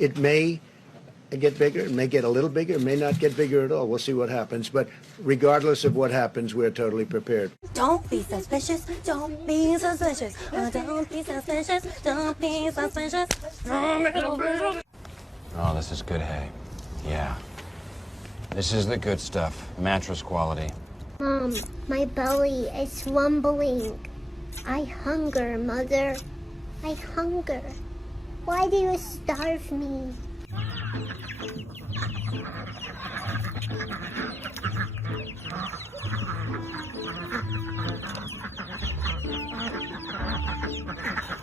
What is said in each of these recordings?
It may get bigger, it may get a little bigger, it may not get bigger at all. We'll see what happens. But regardless of what happens, we're totally prepared. Don't be suspicious, don't be suspicious, don't be suspicious, don't be suspicious. Oh, this is good hay. Yeah. This is the good stuff. Mattress quality. Mom, my belly is rumbling. I hunger, Mother. I hunger. Why do you starve me?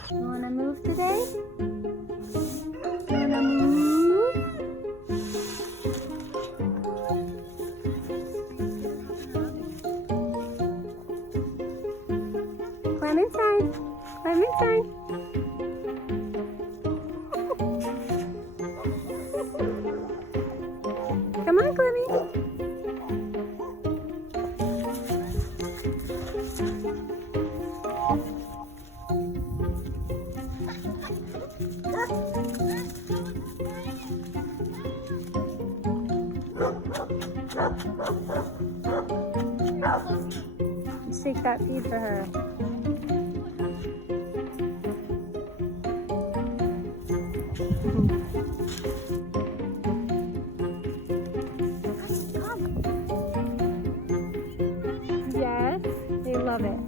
You wanna move today? You wanna move? Climb inside. Climb inside. Come on, Clemmy. Shake that feed for her. Yes, they love it.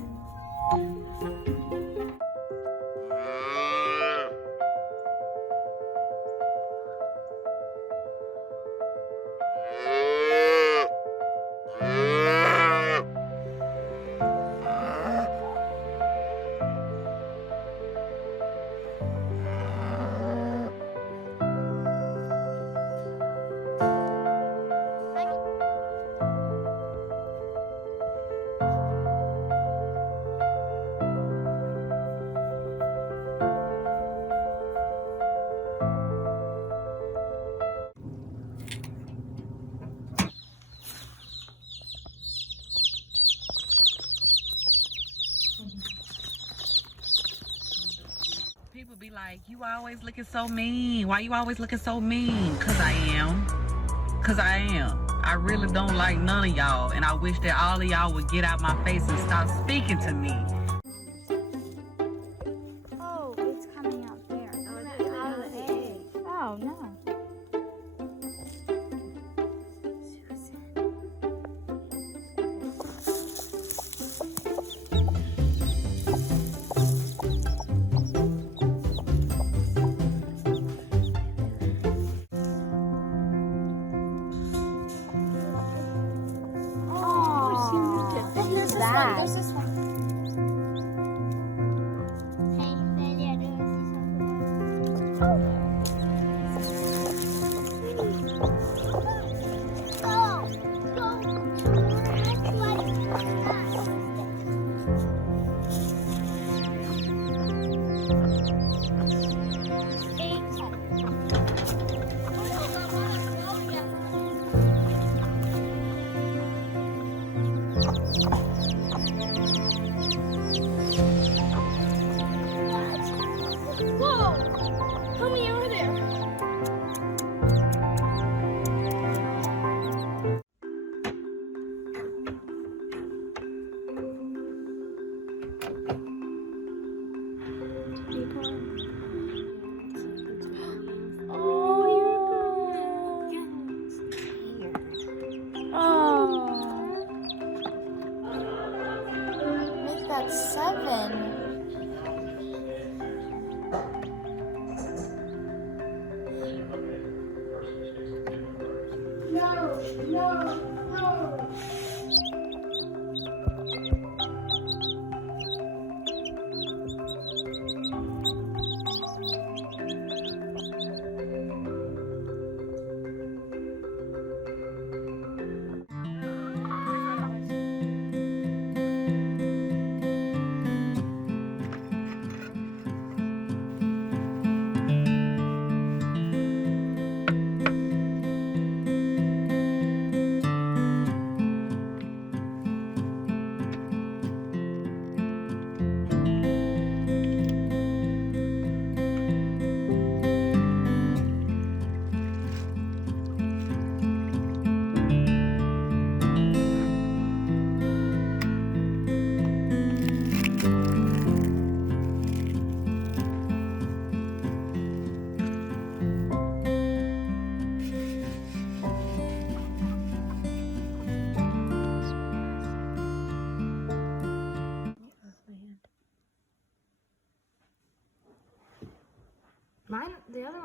People be like, you always looking so mean. Why you always looking so mean? Cause I am. Cause I am. I really don't like none of y'all. And I wish that all of y'all would get out my face and stop speaking to me. Oh, it's coming out there. Oh, it's the egg. Oh, no. There's this one. Hey, Lydia, do you see something? Whoa! How many are there? Make that 7. No.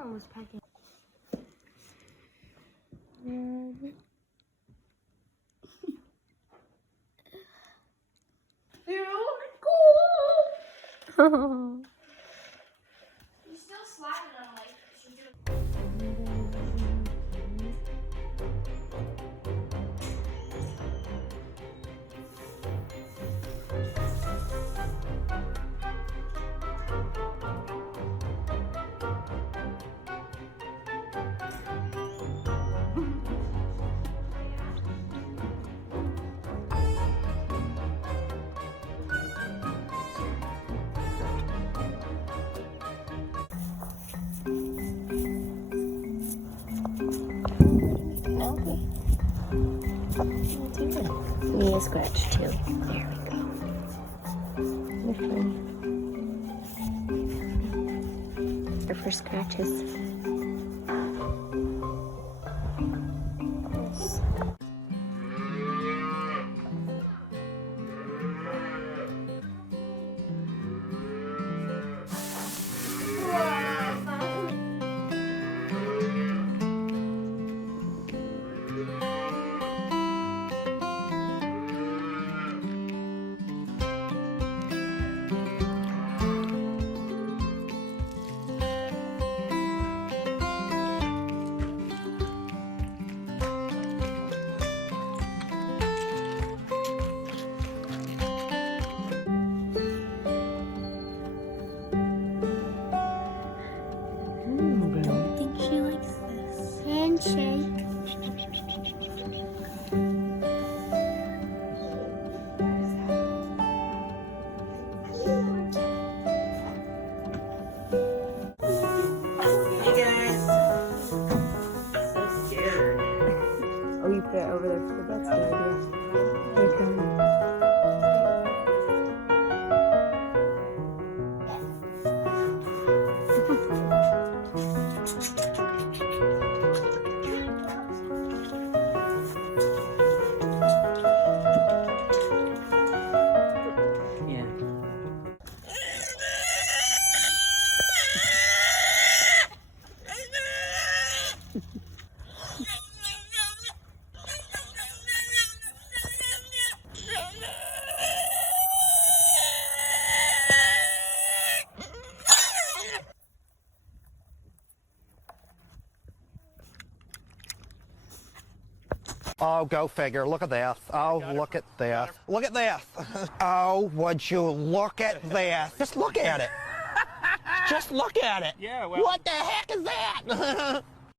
Mom was packing. Cool. You still sliding on like Okay. Me a scratch too. There we go. You're funny. Your first scratches. Yes. I think she likes this. Handshake. Oh, you put it over there for that's a good idea. Here it comes. Yeah. Oh, go figure. Look at this. Oh, look at this. Look at this. Oh, would you look at this? Just look at it. Just look at it. Yeah, well. What the heck is that?